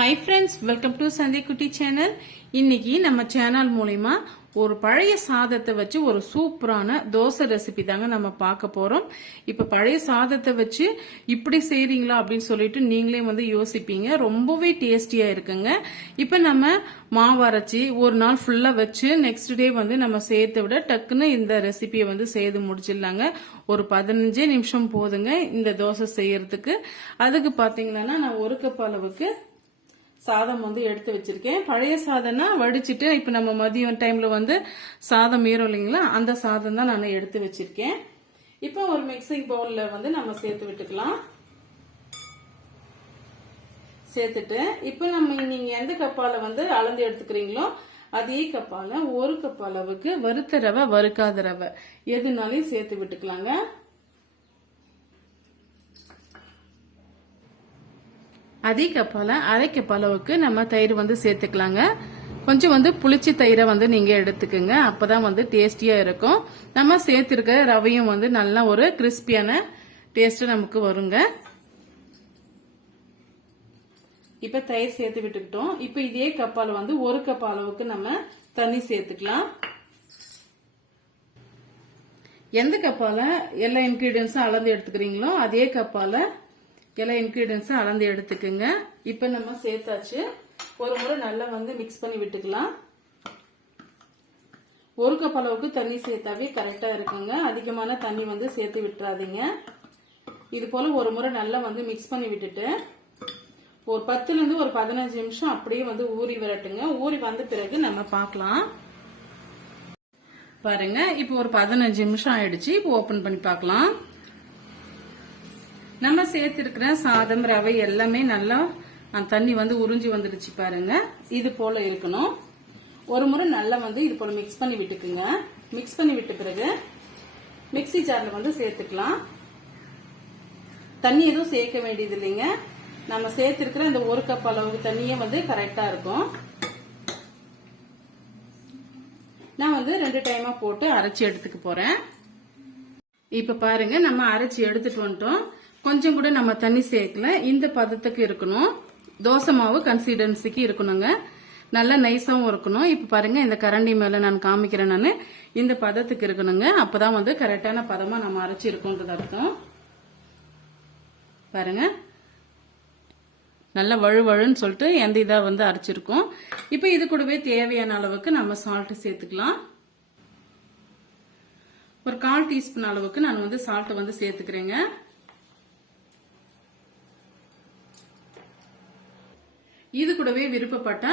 Hi friends, welcome to Sunday Kutti channel. இன்னைக்கு நம்ம channel மூலமா ஒரு பழைய சாதத்தை வச்சு ஒரு சூப்பரான தோசை ரெசிபி தாங்க நம்ம பார்க்க போறோம். இப்ப பழைய சாதத்தை வச்சு இப்படி செய்றீங்களா அப்படின்னு சொல்லிட்டு நீங்களே வந்து யோசிப்பீங்க. ரொம்பவே டேஸ்டியா இருக்குங்க. இப்ப நம்ம மாவு அரைச்சி ஒரு நாள் ஃபுல்லா வச்சு நெக்ஸ்ட் டே வந்து நம்ம சேர்த்து விட டக்குன்னு இந்த ரெசிபியை வந்து செய்து முடிச்சிடலாங்க. ஒரு 15 நிமிஷம் போதுங்க இந்த தோசை செய்யறதுக்கு. அதுக்கு பாத்தீங்கன்னா நான் 1 கப் அளவுக்கு சாதம் வந்து எடுத்து வச்சிருக்கேன். பழைய சாதம்னா வடிச்சிட்டு இப்ப நம்ம மதியம் டைம்ல வந்து சாதம் மீறும் இல்லைங்களா, அந்த சாதம் தான் நான் எடுத்து வச்சிருக்கேன். இப்ப ஒரு மிக்சிங் பவுல்ல வந்து நம்ம சேர்த்து விட்டுக்கலாம். சேர்த்துட்டு இப்ப நம்ம நீங்க எந்த கப்பால வந்து அளந்து எடுத்துக்கிறீங்களோ அதே கப்பால 1 கப் அளவுக்கு வறுத்த ரவை வறுக்காத ரவை எதுனாலையும் சேர்த்து விட்டுக்கலாங்க. அதே கப்பால அரை கப் அளவுக்கு நம்ம தயிர் வந்து சேர்த்துக்கலாங்க. கொஞ்சம் வந்து புளிச்ச தயிரை வந்து நீங்க எடுத்துக்கோங்க, அப்பதான் வந்து டேஸ்டியா இருக்கும். நம்ம சேர்த்திருக்க ரவையும் வந்து நல்லா ஒரு கிறிஸ்பியான டேஸ்ட் நமக்கு வருங்க. இப்ப தயிர் சேர்த்து விட்டுக்கிட்டோம். இப்ப இதே கப்பால வந்து 1 கப் அளவுக்கு நம்ம தண்ணி சேர்த்துக்கலாம். எந்த கப்பால எல்லா இன்கிரீடியன்ஸும் அளந்து எடுத்துக்கிறீங்களோ அதே கப்பால எல்லா இன்கிரீடியன்ஸும் அளந்து எடுத்துக்குங்க. இப்ப நம்ம சேர்த்தாச்சு. ஒரு முறை நல்லா வந்து மிக்ஸ் பண்ணி விட்டுக்கலாம். 1 கப் அளவுக்கு தண்ணி சேர்த்தாவே கரெக்டா இருக்குங்க. அதிகமான தண்ணி வந்து சேர்த்து விட்டுறாதீங்க. இது போல ஒரு முறை நல்லா வந்து மிக்ஸ் பண்ணி விட்டுட்டு ஒரு 10ல இருந்து ஒரு 15 நிமிஷம் அப்படியே வந்து ஊறி வரட்டுங்க. ஊறி வந்த பிறகு நம்ம பார்க்கலாம். பாருங்க, இப்போ ஒரு 15 நிமிஷம் ஆயிடுச்சு. இப்போ ஓபன் பண்ணி பார்க்கலாம். நம்ம சேர்த்திருக்கிற சாதம் ரவை எல்லாமே நல்லா தண்ணி வந்து உறிஞ்சி வந்துடுச்சு பாருங்க. இது போல இருக்கணும். ஒரு முறை நல்லா வந்து இது போல மிக்ஸ் பண்ணி விட்டுக்குங்க. மிக்ஸ் பண்ணி விட்ட பிறகு மிக்ஸி ஜார்ல வந்து சேர்த்துக்கலாம். தண்ணி எதுவும் சேர்க்க வேண்டியது இல்லைங்க. நம்ம சேர்த்திருக்கிற இந்த 1 கப் அளவுக்கு தண்ணியே வந்து கரெக்டா இருக்கும். நான் வந்து 2 டைமா போட்டு அரைச்சி எடுத்துக்க போறேன். இப்ப பாருங்க, நம்ம அரைச்சி எடுத்துட்டு வந்துட்டோம். கொஞ்சம் கூட நம்ம தண்ணி சேர்க்கல. இந்த பதத்துக்கு இருக்கணும். தோசை மாவு கன்சிஸ்டன்சிக்கு இருக்கணுங்க. நல்லா நைஸாவும் இருக்கணும். இப்ப பாருங்க, இந்த கரண்டி மேல நான் காமிக்கிறேன். நான் இந்த பதத்துக்கு இருக்கணுங்க. அப்பதான் வந்து கரெக்டான பதமா நம்ம அரைச்சி இருக்கோன்றது அர்த்தம். பாருங்க, நல்லா வழுவழுன்னு சொல்லிட்டு எந்த இதா வந்து அரைச்சிருக்கோம். இப்ப இது கூடவே தேவையான அளவுக்கு நம்ம சால்ட் சேர்த்துக்கலாம். ஒரு 1/4 டீஸ்பூன் அளவுக்கு நான் வந்து சால்ட் வந்து சேர்த்துக்கிறேங்க. இது கூடவே விருப்பப்பட்ட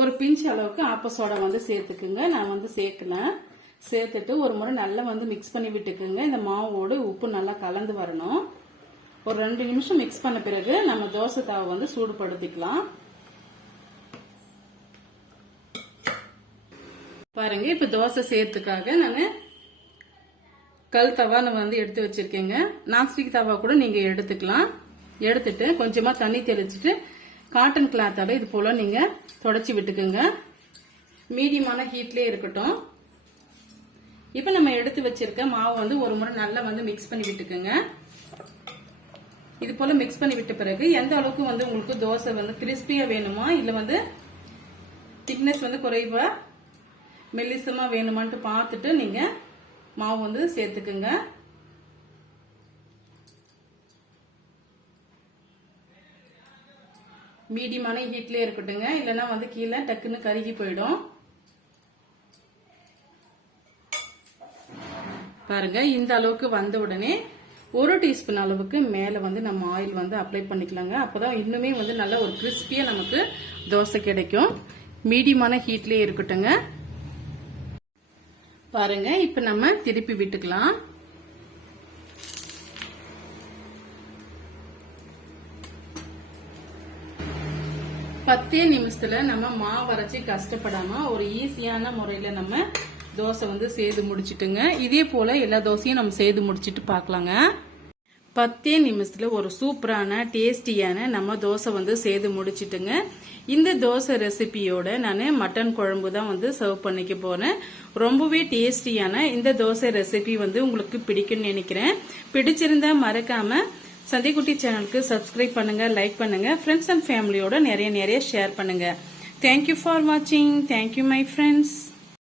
ஒரு பிஞ்ச் அளவுக்கு ஆப்ப சோடா வந்து சேர்த்துக்குங்க. நான் வந்து சேர்க்கல. சேர்த்துட்டு ஒரு முறை நல்லா வந்து மிக்ஸ் பண்ணி விட்டுக்குங்க. இந்த மாவோடு உப்பு நல்லா கலந்து வரணும். ஒரு 2 நிமிஷம் மிக்ஸ் பண்ண பிறகு நம்ம தோசை தாவை வந்து சூடுபடுத்திக்கலாம். பாருங்க, இப்ப தோசை சேர்த்துக்காக நான் கல் தவா வந்து எடுத்து வச்சிருக்கேங்க. நான்ஸ்டிக் தவா கூட நீங்க எடுத்துக்கலாம். எடுத்துட்டு கொஞ்சமா தண்ணி தெளிச்சுட்டு காட்டன் கிளாத்தால இது போல நீங்க தொடச்சி விட்டுக்குங்க. மீடியமான ஹீட்லயே இருக்கட்டும். இப்ப நம்ம எடுத்து வச்சிருக்க மாவு வந்து ஒரு முறை நல்லா வந்து மிக்ஸ் பண்ணி விட்டுக்குங்க. இது போல மிக்ஸ் பண்ணி விட்ட பிறகு எந்த அளவுக்கு வந்து உங்களுக்கு தோசை வந்து கிறிஸ்பியா வேணுமா இல்ல வந்து திக்னஸ் வந்து குறைவா மெல்லிசமா வேணுமான்ட்டு பார்த்துட்டு நீங்க மாவு வந்து சேர்த்துக்குங்க. மீடியமான ஹீட்லயே இருக்கட்டுங்க. இல்லைன்னா வந்து கீழே டக்குன்னு கருகி போயிடும். பாருங்க, இந்த அளவுக்கு வந்த உடனே 1 டீஸ்பூன் அளவுக்கு மேல வந்து நம்ம ஆயில் வந்து அப்ளை பண்ணிக்கலாங்க. அப்பதான் இன்னுமே வந்து நல்ல ஒரு கிறிஸ்பியா நமக்கு தோசை கிடைக்கும். மீடியமான ஹீட்லயே இருக்கட்டுங்க. பாருங்க, இப்ப நம்ம திருப்பி விட்டுக்கலாம். பத்தே நிமிஷத்துல நம்ம மாவு அரைச்சி கஷ்டப்படாம ஒரு ஈஸியான முறையில நம்ம தோசை வந்து செய்து முடிச்சிட்டுங்க. இதே போல எல்லா தோசையும் நம்ம செய்து முடிச்சிட்டு பார்க்கலாங்க. 10 நிமிஷத்துல ஒரு சூப்பரான டேஸ்டியான நம்ம தோசை வந்து செய்து முடிச்சிட்டுங்க. இந்த தோசை ரெசிபியோட நான் மட்டன் குழம்பு தான் வந்து சர்வ் பண்ணிக்க போறேன். ரொம்பவே டேஸ்டியான இந்த தோசை ரெசிபி வந்து உங்களுக்கு பிடிக்கும்னு நினைக்கிறேன். பிடிச்சிருந்தா மறக்காம சந்திக்குட்டி சேனலுக்கு சப்ஸ்கிரைப் பண்ணுங்க, லைக் பண்ணுங்க, ஃப்ரெண்ட்ஸ் அண்ட் ஃபேமிலியோட நிறைய ஷேர் பண்ணுங்க. தேங்க்யூ ஃபார் வாட்சிங். Thank you my friends.